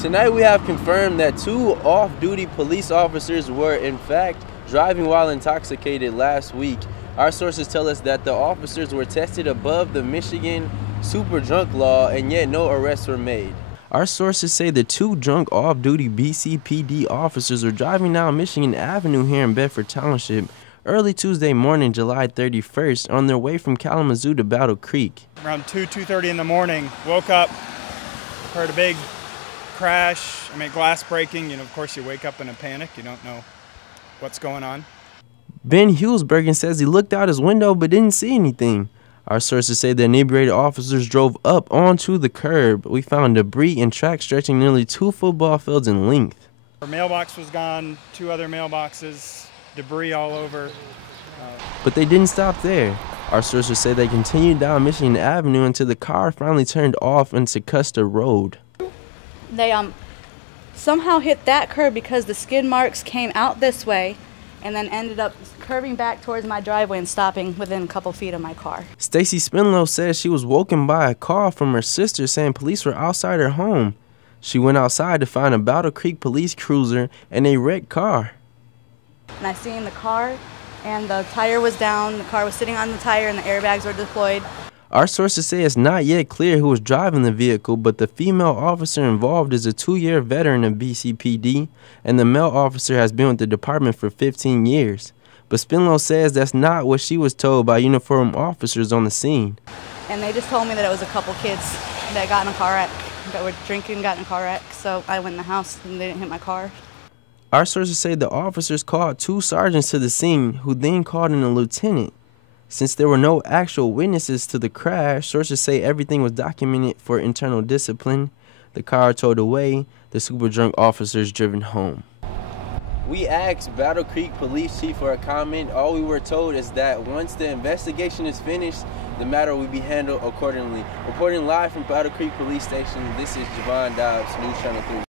Tonight we have confirmed that 2 off-duty police officers were in fact driving while intoxicated last week. Our sources tell us that the officers were tested above the Michigan super drunk law and yet no arrests were made. Our sources say the 2 drunk off-duty BCPD officers were driving down Michigan Avenue here in Bedford Township early Tuesday morning, July 31st, on their way from Kalamazoo to Battle Creek. Around 2:30 in the morning, woke up, heard a big crash, glass breaking. Of course you wake up in a panic, you don't know what's going on. Ben Huelsbergen says he looked out his window but didn't see anything. Our sources say the inebriated officers drove up onto the curb. We found debris and tracks stretching nearly 2 football fields in length. Our mailbox was gone, 2 other mailboxes, debris all over. But they didn't stop there. Our sources say they continued down Michigan Avenue until the car finally turned off into Custer Road. They somehow hit that curb because the skid marks came out this way and then ended up curving back towards my driveway and stopping within a couple feet of my car. Stacy Spinlow says she was woken by a call from her sister saying police were outside her home. She went outside to find a Battle Creek police cruiser and a wrecked car. And I seen the car and the tire was down, the car was sitting on the tire and the airbags were deployed. Our sources say it's not yet clear who was driving the vehicle, but the female officer involved is a 2-year veteran of BCPD, and the male officer has been with the department for 15 years. But Spinlow says that's not what she was told by uniformed officers on the scene. And they just told me that it was a couple kids that got in a car wreck, that were drinking, got in a car wreck, so I went in the house and they didn't hit my car. Our sources say the officers called 2 sergeants to the scene, who then called in a lieutenant. Since there were no actual witnesses to the crash, sources say everything was documented for internal discipline. The car towed away, the super drunk officers driven home. We asked Battle Creek Police Chief for a comment. All we were told is that once the investigation is finished, the matter will be handled accordingly. Reporting live from Battle Creek Police Station, this is Javon BCPD, Newschannel 3.